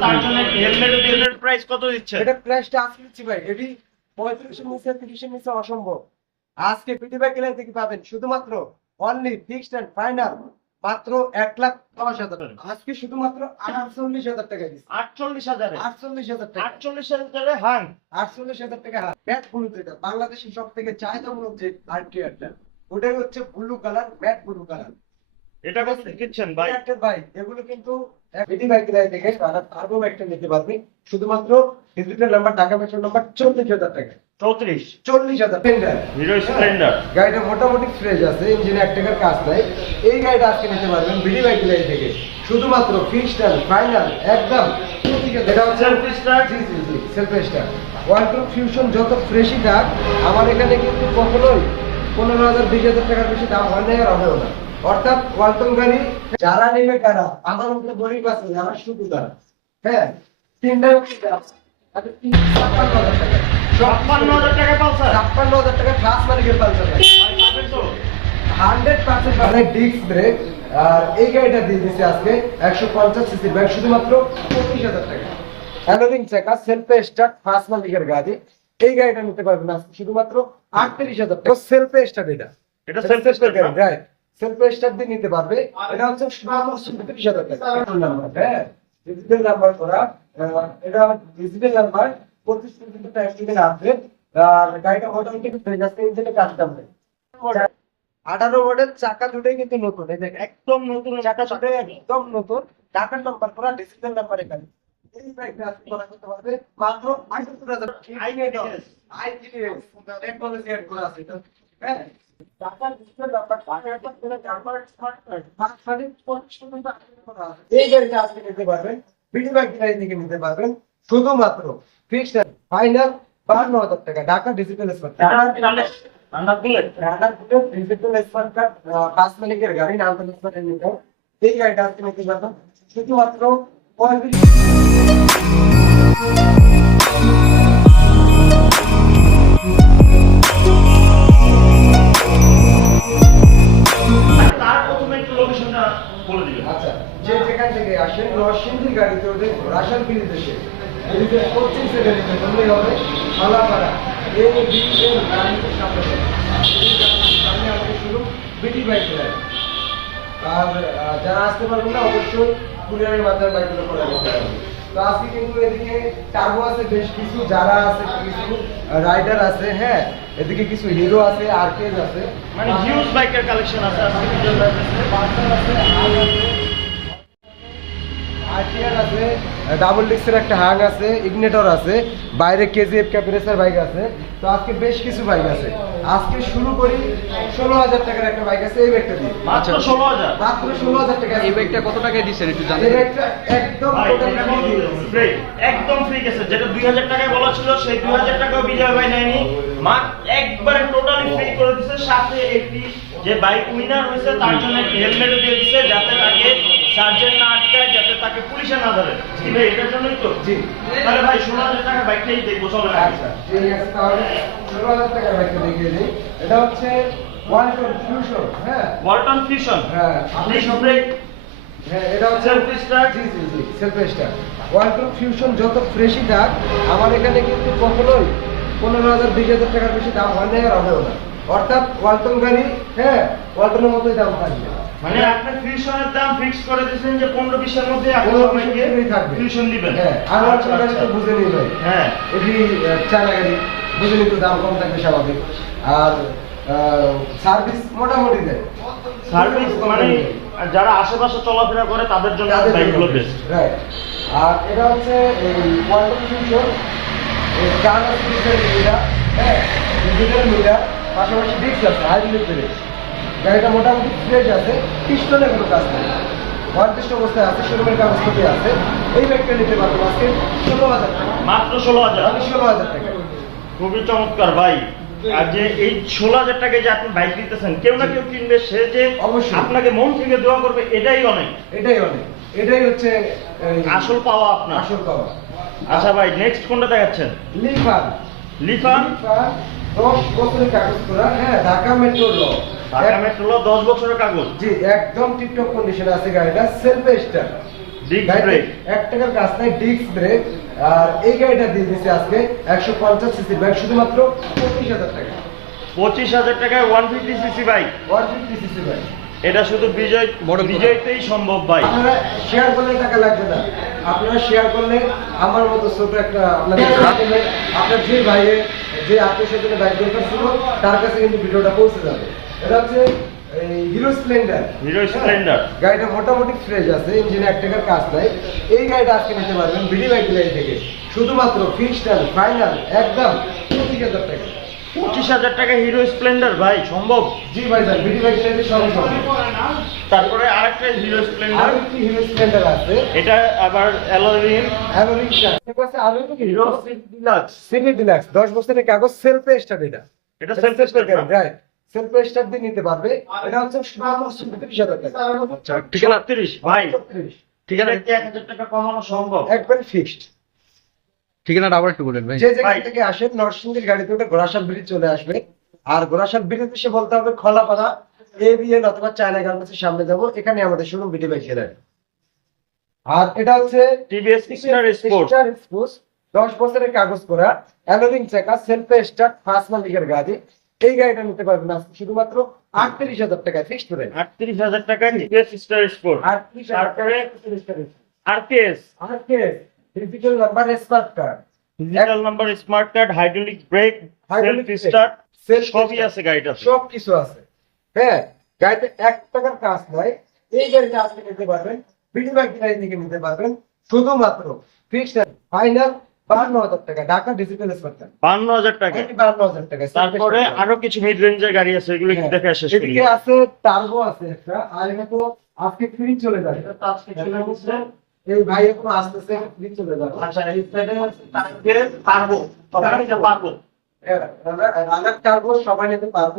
তার জন্য প্রাইস কত দিচ্ছে? এটা আজকে ভাই। এটি নিচে নিচে অসম্ভব। আজকে পিটি পাবেন। শুধুমাত্র অনলি ফিক্সড এন্ড ফাইনাল মাত্র এক লাখ দশ হাজার টাকা। আজকে শুধুমাত্র আটচল্লিশ হাজার টাকা দিচ্ছি আটচল্লিশ হাজারে? আটচল্লিশ হাজার টাকা। আটচল্লিশ হাজারে হাং আটচল্লিশ হাজার টাকা ম্যাট ব্লু যেটা বাংলাদেশের সব থেকে চাহিদামূলক যে আর্টিয়ারটা ওটাই হচ্ছে blue colour matte blue colour এটা কত দিচ্ছেন ভাই? একটা বাইক এগুলো কিন্তু বিডি বাইক রায় থেকে তারা টার্বো বাইকটা নিতে পারবে। শুধুমাত্র ডিজিটাল নাম্বার টাকা পেছন নাম্বার চল্লিশ হাজার টাকা। চৌত্রিশ। চল্লিশ হাজার টেন্ডার হিরো স্প্লেন্ডার গাড়িটা মোটামুটি ফ্রেশ আছে ইঞ্জিনে এক টাকার কাজ নাই। এই গাড়িটা আজকে নিতে পারবেন বিডি বাইক রায় থেকে। শুধুমাত্র ফাইনাল একদম। এটা হচ্ছে জি জি জি সেলফ স্টার ওয়ালটন ফিউশন যত ফ্রেশই থাক আমার এখানে কিন্তু কখনোই পনেরো হাজার বিশ হাজার টাকার বেশি দাম হয় না আর হবেও না। অর্থাৎ ওয়ালটন গাড়ি যারা নেবে কারা আমার মধ্যে গরিব আছে যারা শুধু তারা। হ্যাঁ তিনটা আচ্ছা, তিন- ছাপ্পান্ন হাজার টাকা পালসার। ছাপ্পান্ন হাজার টাকা ক্লাস মালিকের পালসার। গাড়ি পাবেন হান্ড্রেড পার্সেন্ট মানে ডিস্ক ব্রেক আর এই গাড়িটা দিয়ে দিচ্ছে আজকে একশো পঞ্চাশ সিসির ব্যাগ শুধুমাত্র পঁচিশ হাজার টাকা। হ্যালোরিং চাকা সেলফ স্টার্ট ফার্স্ট মালিকের গাড়ি। এই গাড়িটা নিতে পারবেন আজকে শুধুমাত্র আটত্রিশ হাজার টাকা। সেলফ স্টার্ট এটা। এটা self start right self start দিয়ে নিতে পারবে। এটা হচ্ছে শুধুমাত্র হাজার টাকা। নাম্বার হ্যাঁ। ডিজিটাল নাম্বার করা আহ, এটা ডিজিটাল নাম্বার পঁচিশ পর্যন্ত ট্যাক্স দিতে আসবে আর গাড়িটা অটোমেটিক হয়ে যাচ্ছে ইঞ্জিনে কাজ দামে আঠারো মডেল চাকা দুটোই কিন্তু নতুন। এই দেখেন একদম নতুন চাকা দুটোই একদম নতুন। টাকার নাম্বার করা ডিজিটাল নাম্বার এখানে। এই বাইকটা আপনি করা করতে পারবে। মাত্র আঠাত্তর হাজার ITS আইজিএস টেকনোলজি এড করা আছে হ্যাঁ। এই গাড়িটা নিতে পারবেন। বিডি বাইক নিতে পারবেন। শুধুমাত্র ফিক্সড ফাইনাল বান্ন হাজার টাকা Dhaka digital smart bullet runner দুটো ডিজিটাল স্মার্ট কার্ড পাঁচ মালিকের গাড়ি নাম এই গাড়িটা আজকে নিতে শুধুমাত্র পঁয়ত্রিশ তার প্রথমে একটু লোকেশনটা বলে দিবেন আচ্ছা যে যেখান থেকে আসেন নরসিংদীর গাড়িতে ওদের রাশান ফিরিজ এসে। এদিকে পশ্চিম সাইডে বললেই হবে। মালাপাড়া এ বি এম গাড়িতে সামনে সামনে আমাদের শুরু বিটি বাইক আর যারা আসতে পারবেন না অবশ্যই কুরিয়ারের মাধ্যমে বাইকগুলো করে হবে তো আজকে কিন্তু এদিকে টার্বো আছে বেশ কিছু যারা আছে কিছু রাইডার আছে হ্যাঁ এদিকে কিছু হিরো আছে আরকেজ আছে। মানে হিউজ বাইকের কালেকশন আছে আজকে আছে আছে। আরটিআর আছে ডাবল ডিস্কের একটা হাং আছে ইগনেটর আছে বাইরে কেজিএফ ক্যাপারেসার বাইক আছে। তো আজকে বেশ কিছু বাইক আছে। আজকে শুরু করি ষোলো হাজার টাকার একটা বাইক আছে এই বাইকটা দিয়ে। মাত্র ষোলো হাজার? মাত্র ষোলো হাজার টাকা এই বাইকটা কত টাকায় দিচ্ছেন একটু এই জানেন বাইকটা একদম একদম ফ্রি গেছে। যেটা দুই হাজার টাকায় বলা ছিল সেই দুই হাজার টাকাও বিজয় ভাই নেয়নি। মাত্র একবারে টোটালি ফ্রি করে দিচ্ছে সাথে একটি যে বাইক উইনার হয়েছে তার জন্য হেলমেট দিয়ে দিচ্ছে যাতে তাকে সার্জেন্ট না আটকায় যাতে তাকে পুলিশে না ধরে। ভাই এটার জন্যই তো। জি। তাহলে ভাই ষোলো হাজার টাকা বাইকটাই দেখব চলো আচ্ছা ঠিক আছে তাহলে ষোলো হাজার টাকার বাইকটা দেখিয়ে দিই। এটা হচ্ছে ওয়ান ফিউশন হ্যাঁ? ওয়ালটন ফিউশন হ্যাঁ আপনি ডিস্ক সব হ্যাঁ এটা হচ্ছে সেলফ স্টার্ট জি জি জি সেলফ স্টার ওয়ালটন ফিউশন যত ফ্রেশই আমার এখানে কিন্তু কখনোই পনেরো হাজার বিশ হাজার টাকার বেশি দাম হয় না আর হবেও না। অর্থাৎ ওয়ালটন গাড়ি হ্যাঁ ওয়ালটনের মতোই দাম থাকবে। মানে আপনি ফিউশনের দাম ফিক্স করে দিয়েছেন যে পনেরো বিশের মধ্যে আপনি সবাইকে থাকবে। ফিউশন দিবেন। হ্যাঁ আর আচ্ছা, ওয়ালটন গাড়ি তো আচ্ছা। বুঝে নিই ভাই হ্যাঁ। এটি চায়না গাড়ি বুঝে নিই তো দাম কম থাকবে স্বাভাবিক। আর সার্ভিস মোটামুটি দেয় সার্ভিস মানে যারা আশেপাশে চলাফেরা করে তাদের জন্য বাইকগুলো বেস্ট। right. আর এটা হচ্ছে এই ওয়ালটন ফিউশন এই ডিজিটাল মিটার হ্যাঁ ডিজিটাল মিটার পাশাপাশি ডিস্ক আছে হাইব্রিড ব্রেক গাড়িটা মোটামুটি ফ্রেশ আছে পিস্টনে কোনো কাজ নেই নির্দিষ্ট অবস্থায় আছে শোরুমের কাগজপত্র আছে। এই ব্যাগটা নিতে পারব আজকে ষোলো হাজার টাকা। মাত্র ষোলো হাজার? আমি ষোলো হাজার টাকা। খুবই চমৎকার ভাই। আর যে এই ষোলো হাজার টাকায় যে আপনি বাইক দিতেছেন কেউ না কেউ কিনবে সে যে অবশ্যই। আপনাকে মন থেকে দোয়া করবে এটাই অনেক। এটাই অনেক। এটাই হচ্ছে আসল পাওয়া আপনার। আসল পাওয়া। আচ্ছা ভাই নেক্সট কোনটা দেখাচ্ছেন? লিফান লিফার দশ বছরের কাগজ করা হ্যাঁ ঢাকা মেট্রো ল ঢাকা মেট্রোল দশ বছরের কাগজ? জি একদম টিপটপ কন্ডিশনে আছে গাড়িটা সেলফ স্টার্ট এক টাকার কাজ নাই ডিস্ক ব্রেক আর এই গাড়িটা দিয়ে দিচ্ছে আজকে একশো পঞ্চাশ সিসি বাইক শুধুমাত্র পঁচিশ হাজার টাকা। পঁচিশ হাজার টাকায় one fifty CC bike one fifty CC bike এটা শুধু বিজয় বিজয়তেই সম্ভব ভাই। আপনারা শেয়ার করলে টাকা লাগবে না। আপনারা শেয়ার করলে আমার মতো ছোট একটা আপনাদের মাধ্যমে আপনার যে ভাইয়ের যে আত্মীয় স্বজনের বাইক দরকার ছিল তার কাছে কিন্তু ভিডিওটা পৌঁছে যাবে। এটা হচ্ছে হিরো স্প্লেন্ডার। Hero Splendor. গাড়িটা মোটামুটি ফ্রেশ আছে ইঞ্জিনে এক টাকার কাজ নাই। এই গাড়িটা আজকে নিতে পারবেন বিডি বাইক থেকে। শুধুমাত্র ফিক্সড ফাইনাল একদম পঁচিশ হাজার টাকা। পঁচিশ হাজার টাকা হিরো স্প্লেন্ডার ভাই সম্ভব? জি ভাই স্যার বিডি বাইক তারপরে আরেকটা হিরো স্প্লেন্ডার। হিরো স্প্লেন্ডার আছে। এটা আবার আরও একটি Hero Hero Deluxe. CT deluxe 10 বছরের কাগজ সেলফ স্টার্ট এটা এটা start না? রাইট সেলফ স্টার্ট দিয়ে নিতে পারবে। এটা হচ্ছে 37000 টাকা। আচ্ছা ঠিকানা? ছত্রিশ। ভাই 36 ঠিকানা এটা এক হাজার টাকা কমানো সম্ভব? একবার ফিক্সড ঠিকানাটা আবার একটু বলেন ভাই। যে ভাই। থেকে আসেন নরসিংদীর গাড়িতে উঠে ব্রিজ চলে আসবে। আর ব্রিজ এসে বলতে হবে খোলাপাড়া এবিএন অথবা চায়না গার্মেন্টসের সামনে যাব। এখানে আমাদের শোরুম বিটি বাইক আর এটা হচ্ছে টিভিএস স্টার স্পোর্টস 10 বছরের কাগজ করা অ্যালোরিং চাকা সেলফ স্টার্ট ফার্স্ট মালিকের গাড়ি। এই গাড়িটা নিতে পারবেন আজকে শুধুমাত্র 38000 টাকায় ফিক্সড করে আটত্রিশ হাজার টাকা টিভিএস স্টার স্পোর্ট 38000 তারপরে টাকায় আরকেএস আজকে digital number smart card digital number smart card hydraulic brake self start সবই। আছে গাড়িটা সব কিছু আছে। হ্যাঁ গাড়িতে এক টাকার কাজ নাই। এই গাড়িটা আপনি নিতে পারবেন বিডি গাড়ি থেকে নিতে পারবেন শুধুমাত্র ফিক্সড ফাইনাল বান্ন হাজার টাকা ঢাকা ডিজিটাল স্মার্ট কার্ড বান্ন হাজার টাকা। বান্ন হাজার টাকা তারপরে আরও কিছু মিড রেঞ্জের গাড়ি আছে এগুলো একটু দেখে শেষ এদিকে আছে টার্বো আছে একটা আর এটা তো আজকে ফ্রি চলে যাবে। চলে। এই ভাই এখন আচ্ছা এই সাইডে তারপরে পারব তবে সবাই নিতে পারব।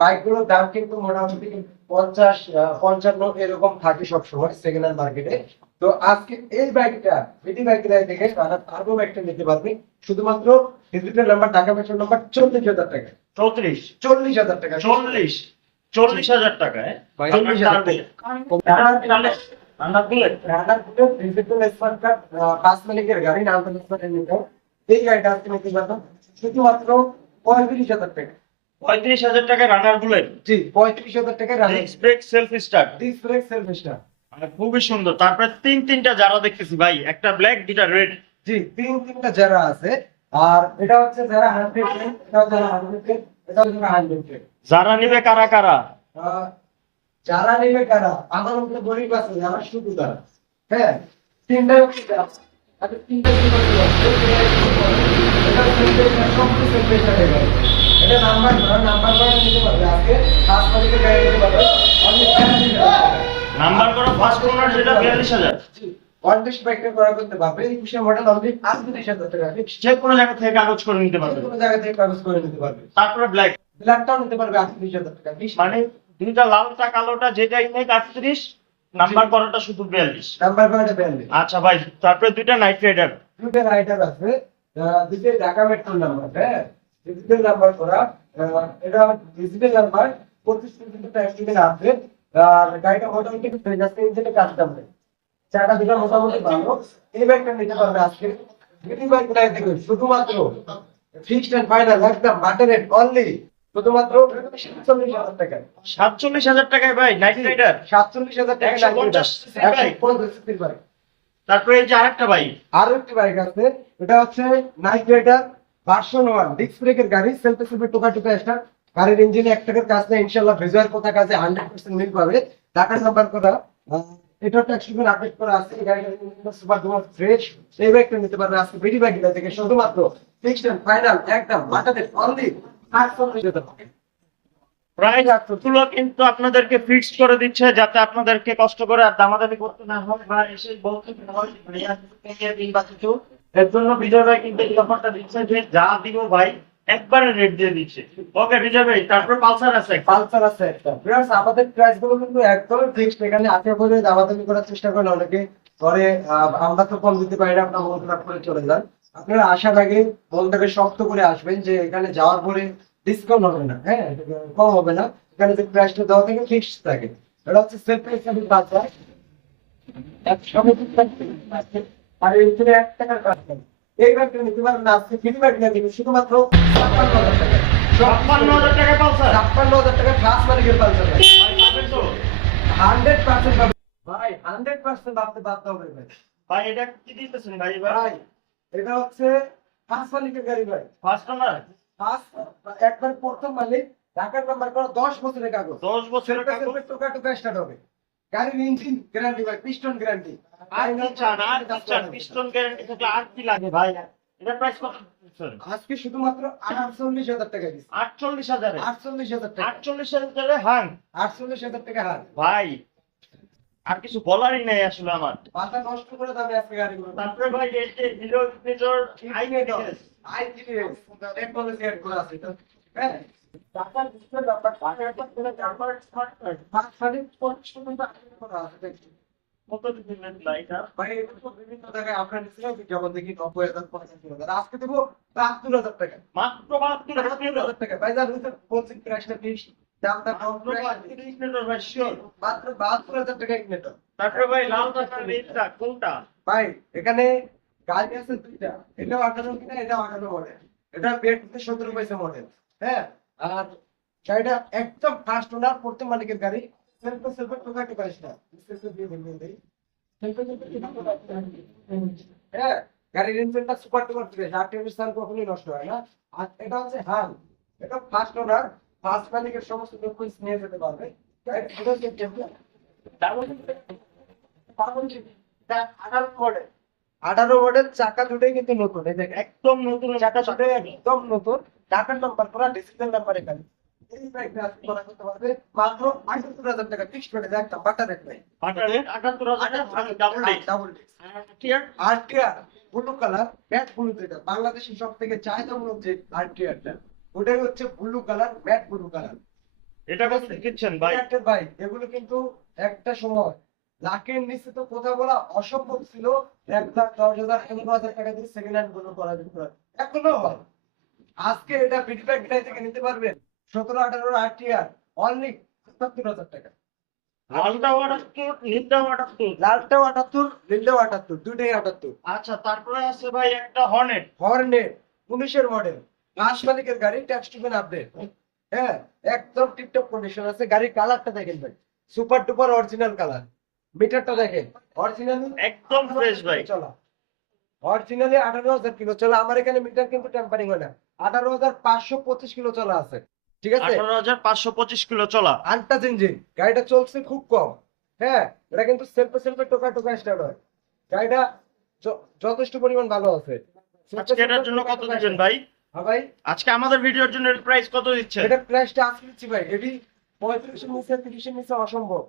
বাইকগুলোর দাম কিন্তু মোটামুটি পঞ্চাশ পঞ্চান্ন এরকম থাকে সবসময় সেকেন্ড হ্যান্ড মার্কেটে তো আজকে এই বাইকটা বিটি বাইক থেকে রানার টার্বো বাইকটা নিতে পারবে। শুধুমাত্র ডিজিটাল নাম্বার টাকা পেছন নাম্বার চল্লিশ হাজার টাকা। চৌত্রিশ চল্লিশ হাজার টাকা। চল্লিশ? চল্লিশ হাজার টাকা হ্যাঁ? চল্লিশ হাজার টাকা। গাড়ি শুধুমাত্র পঁয়ত্রিশ হাজার টাকা। পঁয়ত্রিশ হাজার টাকা রানার বুলেট জি পঁয়ত্রিশ হাজার টাকা disc brake self start disc brake self start খুবই সুন্দর। তারপরে তিন তিনটা যারা দেখতেছি ভাই। একটা ব্ল্যাক দুটা রেড জি তিন তিনটা যারা আছে। আর এটা হচ্ছে যারা হান্ড্রেড এটা যারা হান্ড্রেড এটা হচ্ছে হান্ড্রেড যারা নিবে কারা কারা? যারা নেবে কারা? আমার মধ্যে গরিব আছে যারা শুধু তারা। হ্যাঁ তিনটা। আচ্ছা, তিনটা এটা নাম্বার নাম্বার করে নিতে পারবে। আজকে পাঁচ তারিখে গাড়ি নিতে পারবে অনেক টাকা দিতে হবে। নাম্বার করা ফার্স্ট ওনার যেটা বিয়াল্লিশ হাজার। ওয়ানটেস্ট বাইকটা করা করতে পারবে। একুশে মডেল হাজার টাকা। যে কোনো জায়গা থেকে কাগজ করে নিতে পারবে। কোনো জায়গা থেকে কাগজ করে নিতে পারবে। তারপরে ব্ল্যাক ব্ল্যাকটাও নিতে পারবে আটত্রিশ হাজার টাকা। মানে দুইটা লালটা কালোটা যেটাই নেই আটত্রিশ নাম্বার করাটা শুধু বিয়াল্লিশ। নাম্বার করাটা ব্যান্ডে আচ্ছা ভাই তারপরে দুইটা নাইট রাইডার। দুটো রাইটার আছে। দুটো ঢাকা মেট্রোর নাম্বার হ্যাঁ? ডিজিটাল নাম্বার করা। এটা ডিজিটাল নাম্বার। পঁচিশ পর্যন্ত ট্যাক্সিতে আছে। আর গাড়িটা মোটামুটি হয়ে যাচ্ছে ইঞ্জিনে কাজ দামে চাকা দুটো মোটামুটি ভালো। এই ব্যাগটা নিতে পারবে আজকে। বিটি বাইক শুধুমাত্র ফিক্সড এন্ড ফাইনাল একদম মার্কেট অনলি শুধুমাত্র সাতচল্লিশ হাজার টাকা। সাতচল্লিশ হাজার টাকায় ভাই নাইট রাইডার সাতচল্লিশ হাজার টাকা বাইক। বাইক তারপরে এই যে আরেকটা আরও একটি বাইক আছে এটা হচ্ছে Knight Rider version one disc ব্রেকের গাড়ি সেলফে সেলফে টোকা টোকা স্টার্ট গাড়ির ইঞ্জিনে এক টাকার কাজ নেই ইনশাল্লাহ ভিজুয়াল কোথা কাজে হান্ড্রেড পার্সেন্ট মিল পাবে। টাকার নাম্বার করা এটা ট্যাক্স আপডেট করা আছে এই গাড়িটা সুপার ডুপার ফ্রেশ এই বাইকটা নিতে পারবে আজকে বিডি বাইক থেকে। শুধুমাত্র ফিক্সড ফাইনাল একদম মাটাতে অনলি কিন্তু আপনাদেরকে ফিক্সড করে দিচ্ছে যাতে আপনাদেরকে কষ্ট করে আর দামাদামি করতে না হয় বা এসে বলতে না ভাইয়া থেকে দিন বা কিছু। এর জন্য বিজয় ভাই কিন্তু এই অফারটা দিচ্ছে যে যা দিব ভাই একবারে রেট দিয়ে দিচ্ছে। ওকে বিজয় ভাই, তারপর পালসার আছে? পালসার আছে একটা। আমাদের প্রাইসগুলো কিন্তু একদমই ফিক্সড এখানে আশা করে দামাদামি করার চেষ্টা করেন অনেকে, পরে আমরা তো কম দিতে পারি না আপনার মন খারাপ করে চলে যান আপনারা আসার আগে মনটাকে শক্ত করে আসবেন যে এখানে যাওয়ার পরে ডিসকাউন্ট হবে না হ্যাঁ? কম হবে না। এখানে যে প্রাইসটা দেওয়া থাকে ফিক্সড থাকে। এটা হচ্ছে সেল প্রাইস আমি বাজার আর এক টাকার কাজ এই ব্যাগটা নিতে পারবেন না আজকে ফ্রি ব্যাগ নিয়ে দিবেন শুধুমাত্র ছাপ্পান্ন হাজার টাকা। ছাপ্পান্ন হাজার টাকা পালসার। ছাপ্পান্ন হাজার টাকা ফার্স্ট মালিকের পালসার। ভাই পাবেন তো। হান্ড্রেড পার্সেন্ট ভাই হান্ড্রেড পার্সেন্ট আপনি বাদ হবে। ভাই ভাই এটা কি দিতেছেন ভাই ভাই এটা হচ্ছে ফার্স্ট মালিকের গাড়ি ভাই। ফার্স্ট ফার্স্ট একবার প্রথম মালিক ঢাকার নাম্বার করা দশ বছরের কাগজ। দশ বছরের কাগজ? টোকা টোকা স্টার্ট হবে। গাড়ির ইঞ্জিন গ্যারান্টি ভাই পিস্টন গ্যারান্টি আর কি চান? আর চান? পিস্টন গ্যারান্টি থাকলে আর কি লাগে ভাই? এটা প্রাইস কত? আজকে শুধুমাত্র আটচল্লিশ হাজার টাকা দিচ্ছে। আটচল্লিশ হাজারে? আটচল্লিশ হাজার টাকা। আটচল্লিশ হাজারে হাং আটচল্লিশ হাজার টাকা হার ভাই আর কিছু বলারই নাই আসলে আমার। মাথা নষ্ট করে দামে আজকে গাড়িগুলো তারপরে ভাই এই যে হিরো ইনফিনিটর আইনেটর আইজিএস টেকনোলজি এড করা আছে এটা। হ্যাঁ। টাকার ডিসপ্লে ব্যাপার টাকার একটা করে তারপর স্মার্ট কার্ড পাঁচ সাড়ে পঞ্চাশ পর্যন্ত আপডেট করা আছে দেখছি কত দিবেন লাইটা ভাই এটা তো বিভিন্ন জায়গায় আপনার নিশ্চয়ই বিজ্ঞাপন দেখি নব্বই হাজার পঁচাশি হাজার আজকে দেবো বাহাত্তর হাজার টাকা। মাত্র বাহাত্তর হাজার টাকা। ভাই বলছি প্রাইসটা বেশি। দামটা কম মাত্র price বাহাত্তর ইনফিনিটর ভাই শিওর মাত্র বাহাত্তর হাজার টাকা ইনভেটর তারপরে ভাই লাল রাস্তার রেটটা কোনটা? ভাই এখানে গাড়ি আছে দুইটা। এটাও আঠারো কিনা মডেল। এটা বেড সতেরো পয়সা মডেল। হ্যাঁ? আর গাড়িটা একদম ফার্স্ট ওনার প্রথম মালিকের গাড়ি। সেলফে সেলফে দিয়ে বলবেন ভাই সেলফে সেলফে হ্যাঁ? গাড়ির ইঞ্জিনটা সুপার টুপার ফ্রেশ আর কখনোই নষ্ট হয় না। আর এটা হচ্ছে হাল। এটা ফার্স্ট ওনার ফার্স্ট সমস্ত ডকুমেন্টস নিয়ে যেতে পারবে। আঠারো মডেল চাকা দুটোই কিন্তু নতুন। এই একদম নতুন চাকা দুটোই একদম নতুন। ঢাকার নাম্বার করা নাম্বার এখানে মাত্র হাজার টাকা ফিক্সড করে একদম বাটা রেট নাই আটাত্তর হাজার ডাবল ডিস্ক ডাবল ডিস্ক টিয়ার ব্লু কালার ম্যাট ব্লু যেটা। বাংলাদেশের সব থেকে চাহিদামূলক যে আরটিআরটা ওটাই হচ্ছে blue colour matte blue colour এটা কত দিচ্ছেন ভাই। একটা ভাই এগুলো কিন্তু একটা সময়। লাখের নিচে তো কথা বলা অসম্ভব ছিল। এক লাখ দশ হাজার হাজার টাকা দিয়ে সেকেন্ড হ্যান্ডগুলো করা যেতে এখনও হয়। আজকে এটা ফিডব্যাক গ্রাই থেকে নিতে পারবেন। সতেরো আঠারো আরটিআর অনলি সত্তর হাজার টাকা। লালটা আটাত্তর নীলটা আটাত্তর। লালটাও আটাত্তর নীলটাও আটাত্তর দুইটাই আটাত্তর। আচ্ছা তারপরে আছে ভাই একটা হর্নেট হর্নেট পুলিশের মডেল পাঁচ মালিকের গাড়ি ট্যাক্স আপডেট হ্যাঁ একদম টিপটপ কন্ডিশন আছে। গাড়ির কালারটা দেখেন ভাই। সুপার ডুপার অরিজিনাল কালার মিটারটা দেখেন। অরিজিনাল একদম ফ্রেশ ভাই। চলা। অরিজিনালি আঠারো হাজার কিলো। চলা আমার এখানে মিটার কিন্তু টেম্পারিং হয় না। আঠারো হাজার পাঁচশো পঁচিশ কিলো চলা আছে। ঠিক আছে? আঠারো হাজার পাঁচশো পঁচিশ কিলো চলা। আনটাচ ইঞ্জিন গাড়িটা চলছে খুব কম। হ্যাঁ এটা কিন্তু সেলফে সেলফে টোকা টোকা স্টার্ট হয়। গাড়িটা যথেষ্ট পরিমাণ ভালো আছে। আজকে এটার জন্য কত দিচ্ছেন ভাই? ভাই। আজকে আমাদের ভিডিওর জন্য প্রাইস কত দিচ্ছেন এটা প্রাইসটা আজকে দিচ্ছি ভাই। এটি পঁয়ত্রিশের নিচে তিরিশের নিচে অসম্ভব।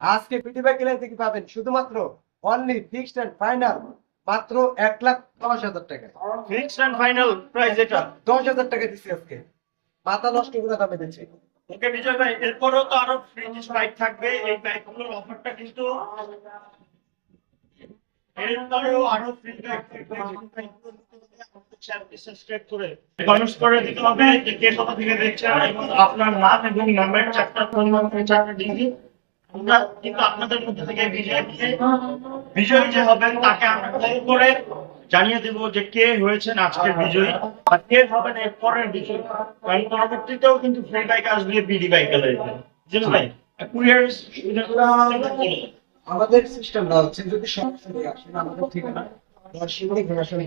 আজকে পিটি ব্যাগ গেলে থেকে পাবেন শুধুমাত্র অনলি ফিক্সড এন্ড ফাইনাল মাত্র এক লাখ দশ হাজার টাকা। ফিক্সড এন্ড ফাইনাল প্রাইস এটা। দশ হাজার টাকা দিচ্ছি আজকে। মাথা নষ্ট করে দামে দিচ্ছি। ওকে বিজয় ভাই এরপরেও তো আরও ফ্রি বাইক থাকবে। এই বাইকগুলোর অফারটা কিন্তু এরপরেও আরও ফ্রি বাইক থাকবে। করে কমেন্টস করে জানিয়ে দেব যে কে হয়েছেন আজকের বিজয়ী আর কে হবেন এর বিজয়ী কারণ পরবর্তীতেও কিন্তু ফ্রি বাইক আসবে বিডি বাইক জিন ভাই হচ্ছে যদি সরাসরি আসেন আমাদের ঠিকানা নরসিংদী ঘোড়াশালী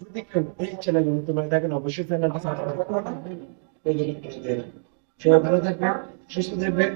যদি এই চ্যানেলে হয়ে থাকেন অবশ্যই চ্যানেলটা সাবস্ক্রাইব করবেন সবাই ভালো থাকবেন সুস্থ থাকবেন।